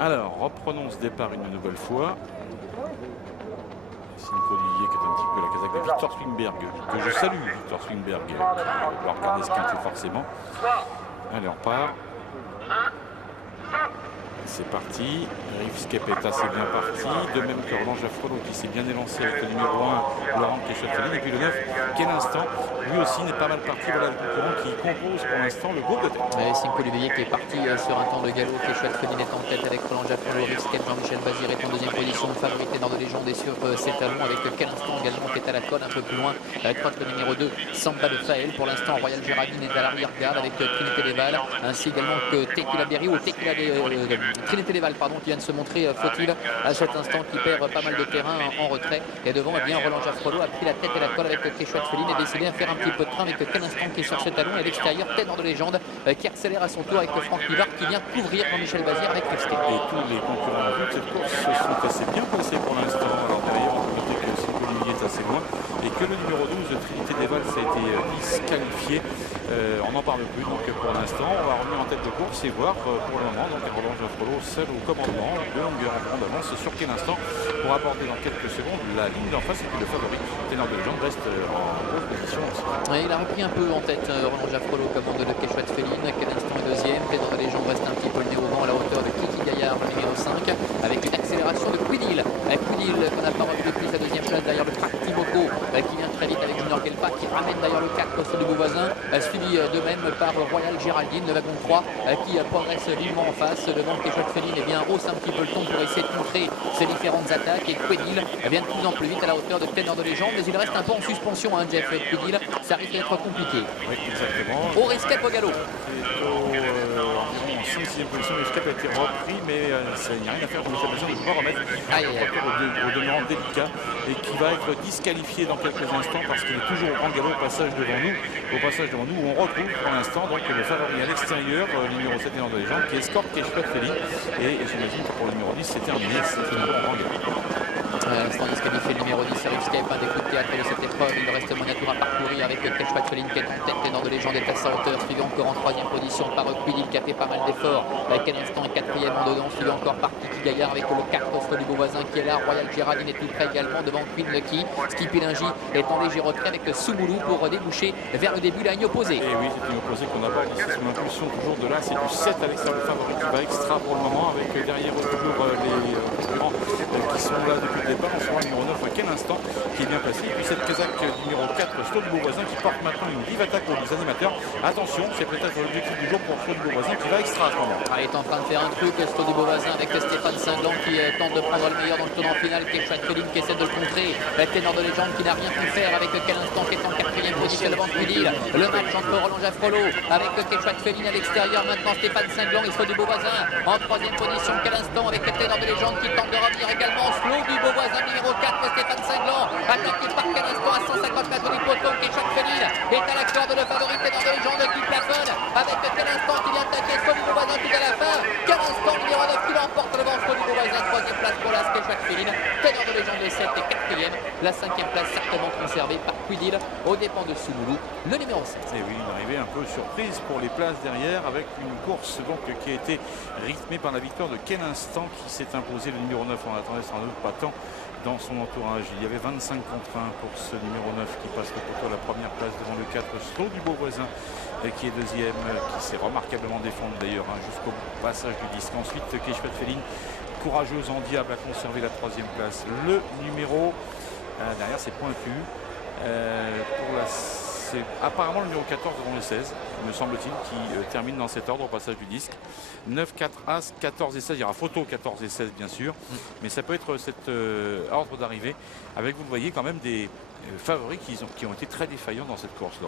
Alors, reprenons ce départ une nouvelle fois. Cinco Olivier qui est un petit peu la casaque de Victor Swingberg, que je salue, Victor Swingberg, qui va regarder ce quintet forcément. Allez, on part. C'est parti, Rivskep est assez bien parti, de même que Roland Jaffrelot qui s'est bien élancé avec le numéro 1, Laurent Quéchat-Feline, et puis le 9, quel instant, lui aussi n'est pas mal parti, voilà le concurrent qui compose pour l'instant le groupe de tête. Cinco Olivier qui est parti sur un temps de galop, Quéchat-Feline est en tête avec Roland Jaffrelot, Rivskep, Jean-Michel Bazir est en deuxième position, favori Ténor de Légende est sur ses talons avec quel instant également qui est à la colle un peu plus loin, trotte le numéro 2, Samba de Faël, pour l'instant Royal Géraldine est à l'arrière-garde avec Trinité Desval, ainsi également que Tequila Berry ou Tequila Trinité Desval, pardon, qui vient de se montrer, faut-il, à cet instant, qui perd pas mal de terrain en retrait. Et devant, eh bien, Roland Jaffrelot a pris la tête et la colle avec Quéchat-Feline et décidé à faire un petit peu de train avec quel instant qui est sur ses talons. Et à l'extérieur, Ténor de Légende qui accélère à son tour avec Franck Nivard qui vient couvrir Jean-Michel Bazir avec Rivskep. Et tous les concurrents en vue de cette course se sont assez bien placés pour l'instant. Alors derrière, on peut noter que Cinco Olivier est assez loin et que le numéro 12 de Trinité Desval, ça a été disqualifié. On n'en parle plus donc pour l'instant. On va revenir en tête de course et voir pour le moment donc Roland Jaffrelot seul au commandement de longueur en grande avance sur quel instant pour aborder dans quelques secondes la ligne d'en face et puis le favori Ténor de Légende reste en grosse position aussi. Ouais, il a repris un peu en tête Roland Jaffrelot commande de Quéchat-Feline. Quel instant est deuxième. Ténor de Légende reste un petit peu le nez au vent à la hauteur de Kiki Gaillard, le numéro 5, avec une accélération de Quidil. Quidil qu'on n'a pas repris depuis sa deuxième place derrière le Crack Timoko qui vient très vite avec Junior Kelpa qui ramène d'ailleurs le 4 au nouveau voisin, suivi de même par Royal Géraldine, le wagon 3 qui progresse vivement en face. Devant Quéchat-Feline et bien hausse un petit peu le ton pour essayer de contrer ces différentes attaques et Quidil vient de plus en plus vite à la hauteur de Ténor de Légende, mais il reste un peu en suspension, hein, Jeff. Quidil, ça risque d'être compliqué. Oui, exactement. Au Rivskep au galop. En 6e position, le Rivskep a été repris, mais il n'y a rien à faire pour Michel Bazir de pouvoir remettre au demeurant délicat et qui va être disqualifié dans quelques instants parce qu'il est toujours au grand galop au passage devant nous. Au passage devant nous, où on retrouve pour l'instant donc le favori à l'extérieur, le numéro 7 Ténor de Légende, qui escorte Quéchat-Feline. Et j'imagine que pour le numéro 10, c'est terminé. C'est un grand galop. L'instant disqualifié le numéro 10, Rivskep, un des coups de théâtre de cette épreuve. Il reste Monaco à parcourir avec Quéchat-Feline qui est en tête. Ténor de Légende est à sa hauteur, suivi encore en 3e position par Quidil qui a fait pas mal d'efforts. Quel instant est 4e en dedans, suivi encore par Kiki Gaillard avec le 4 offre du beau voisin qui est là. Royal Géraldine est tout près également devant Queen Lucky. Skipilingi est en léger retrait avec Soumoulou pour déboucher vers le début la ligne opposée. Et oui, c'est une opposée qu'on aborde ici sous l'impulsion toujours de là. C'est du 7 à l'extérieur, le favori qui va extra pour le moment avec derrière toujours les concurrents qui sont là depuis le départ. On se voit le numéro 9 à quel instant qui est bien placé. Et puis cette casaque numéro 4, Slow du beau voisin qui porte maintenant une vive attaque aux animateurs. Attention, c'est peut-être l'objectif du jour pour Slow du beau voisin qui va extra à ce moment. Il est en train de faire un truc, Slow du beau voisin avec Stéphane Singlan qui tente de prendre le meilleur dans le tournant final. Quéchat-Feline qui essaie de le contrer. Ténor de Légende qui n'a rien pu faire avec quel instant qui est en 4e position devant Quidil. Le match entre Roland Jaffrelot avec Quéchat-Feline à l'extérieur. Maintenant Stéphane Singlan et Slow du beau voisin en 3e position. Quel instant avec Ténor de Légende qui tente de revenir également. Slow du beau voisin numéro 4, Stéphane Singlan attaqué par quel instant à 150 mètres du poteau. Quéchat-Feline est à la corde, le favori Ténor de Légende qui plafonne avec quel instant qui vient attaquer Slow du beau voisin tout à la fin. Quel instant numéro 9 qui l'emporte devant Slow du beau voisin. 3e place pour la Quéchat-Feline. Ténor de Légende est 7 et 4e. La 5e place certainement conservée par Quidil aux dépens de Soumoulou, le numéro 7. Et oui, une arrivée un peu surprise pour les places derrière avec une course donc qui a été rythmée par la victoire de quel instant qui s'est imposé le numéro 9. On attendait sans doute pas tant dans son entourage. Il y avait 25 contre 1 pour ce numéro 9 qui passe le poteau à la première place devant le 4 Slow du beau voisin qui est 2e, qui s'est remarquablement défendu d'ailleurs jusqu'au passage du disque. Ensuite, Quéchat-Feline, courageuse en diable, a conservé la 3e place. Le numéro derrière, c'est pointu. C'est apparemment le numéro 14 devant le 16, me semble-t-il, qui termine dans cet ordre au passage du disque. 9, 4, As, 14 et 16. Il y aura photo 14 et 16 bien sûr, mais ça peut être cet ordre d'arrivée avec, vous le voyez, quand même des favoris qui ont été très défaillants dans cette course.